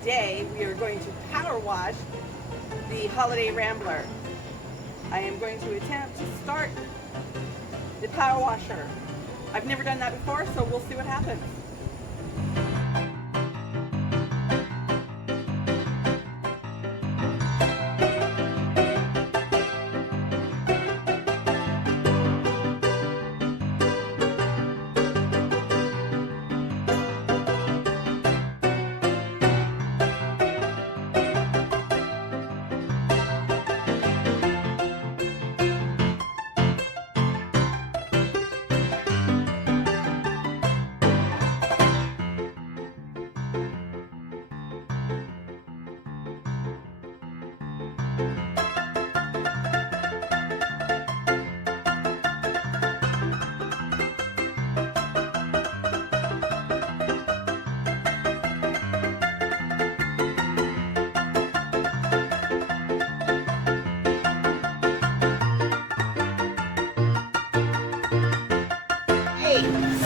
Today we are going to power wash the Holiday Rambler. I am going to attempt to start the power washer. I've never done that before, so we'll see what happens.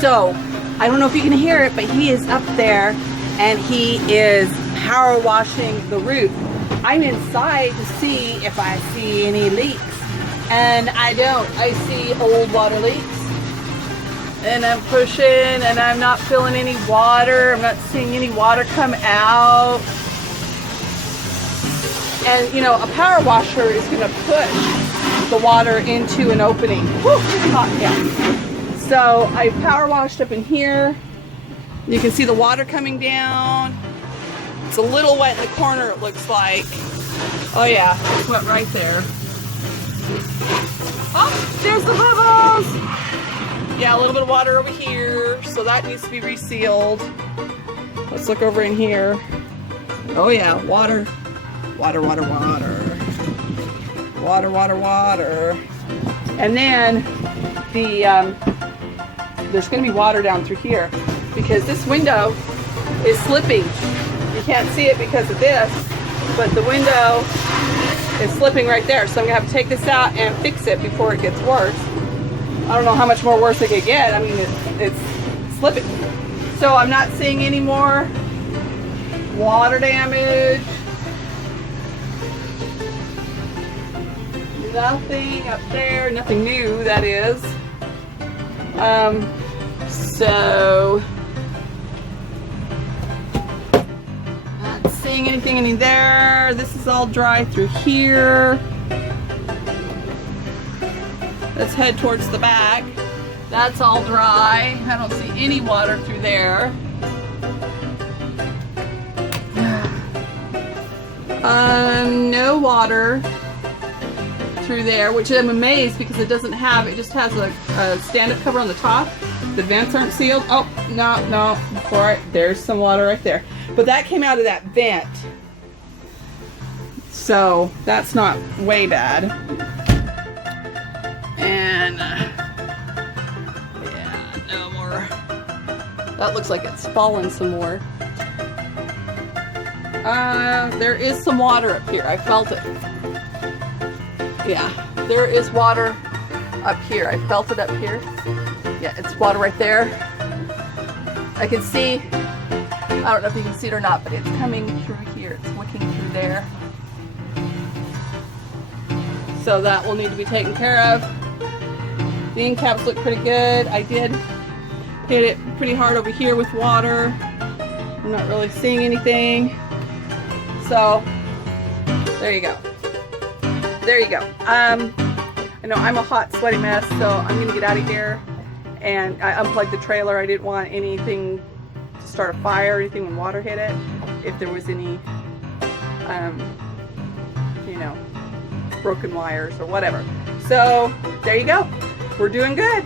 So, I don't know if you can hear it, but he is up there and he is power washing the roof. I'm inside to see if I see any leaks, and I don't. I see old water leaks, and I'm pushing and I'm not feeling any water. I'm not seeing any water come out. And you know, a power washer is going to push the water into an opening. Whew, it's hot, yeah. So I power washed up in here. You can see the water coming down. It's a little wet in the corner, it looks like. Oh yeah, it's wet right there. Oh, there's the bubbles! Yeah, a little bit of water over here, so that needs to be resealed. Let's look over in here. Oh yeah, water. Water, water, water. Water, water, water. And then there's going to be water down through here because this window is slipping. You can't see it because of this, but the window is slipping right there. So I'm going to have to take this out and fix it before it gets worse. I don't know how much more worse it could get. I mean, it's slipping. So I'm not seeing any more water damage. Nothing up there, nothing new, that is. So not seeing anything in there. This is all dry through here. Let's head towards the back. That's all dry. I don't see any water through there. No water through there, which I'm amazed because it doesn't have, it just has a stand-up cover on the top. The vents aren't sealed. Oh, no, there's some water right there. But that came out of that vent. So that's not way bad. And yeah, no more. That looks like it's fallen some more. There is some water up here. I felt it. Yeah, there is water up here. I felt it up here. Yeah, it's water right there. I can see, I don't know if you can see it or not, but it's coming through here. It's wicking through there. So that will need to be taken care of. The end caps look pretty good. I did hit it pretty hard over here with water. I'm not really seeing anything. So, there you go. There you go. I know I'm a hot, sweaty mess, so I'm going to get out of here. And I unplugged the trailer. I didn't want anything to start a fire or anything when water hit it. If there was any, you know, broken wires or whatever. So, there you go. We're doing good.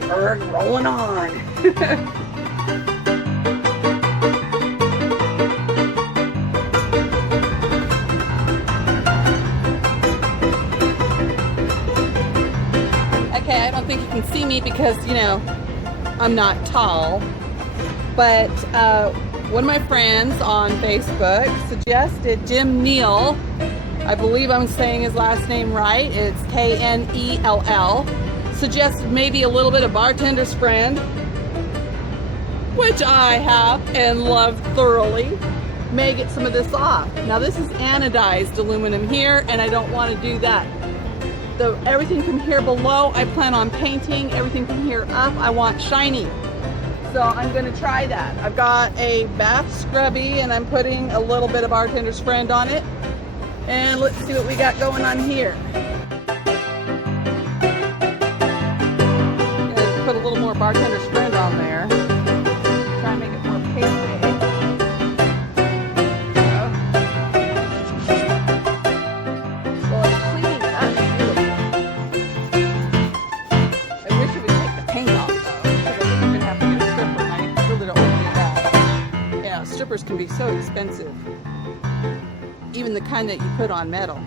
We're rolling on. Okay, I don't think you can see me because, you know, I'm not tall. But one of my friends on Facebook suggested Jim Neal. I believe I'm saying his last name right. It's K-N-E-L-L. Suggested maybe a little bit of Bartender's Friend, which I have and love thoroughly. may get some of this off. Now this is anodized aluminum here, and I don't want to do that. Everything from here below, I plan on painting. Everything from here up, I want shiny. So I'm going to try that. I've got a bath scrubby, and I'm putting a little bit of Bartender's Friend on it. And let's see what we got going on here. I'm going to put a little more Bartender's Friend on there. Try and make it more pasty. Strippers can be so expensive, even the kind that you put on metal.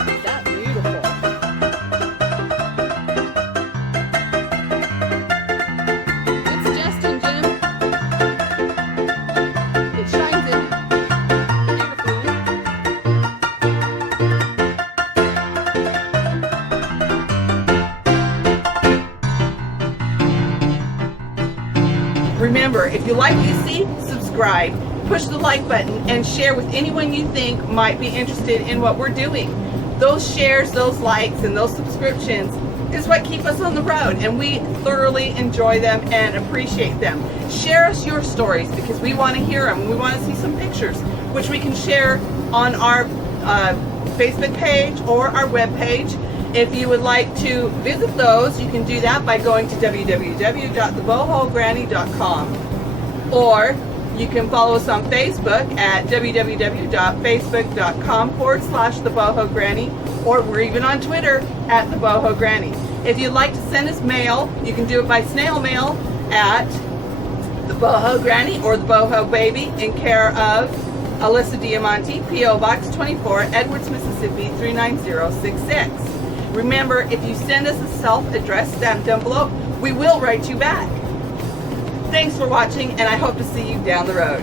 Isn't that beautiful? Good suggestion, Jim. It shines it beautifully. Remember, if you like what you see, subscribe, push the like button, and share with anyone you think might be interested in what we're doing. Those shares, those likes, and those subscriptions is what keep us on the road, and we thoroughly enjoy them and appreciate them. Share us your stories, because we want to hear them. We want to see some pictures, which we can share on our Facebook page or our web page. If you would like to visit those, you can do that by going to www.thebohogranny.com, or you can follow us on Facebook at www.facebook.com/thebohogranny, or we're even on Twitter at the Boho Granny. If you'd like to send us mail, you can do it by snail mail at the Boho Granny or the Boho Baby, in care of Alissa DeAmonti, P.O. Box 24, Edwards, Mississippi 39066. Remember, if you send us a self-addressed stamped envelope, we will write you back. Thanks for watching, and I hope to see you down the road.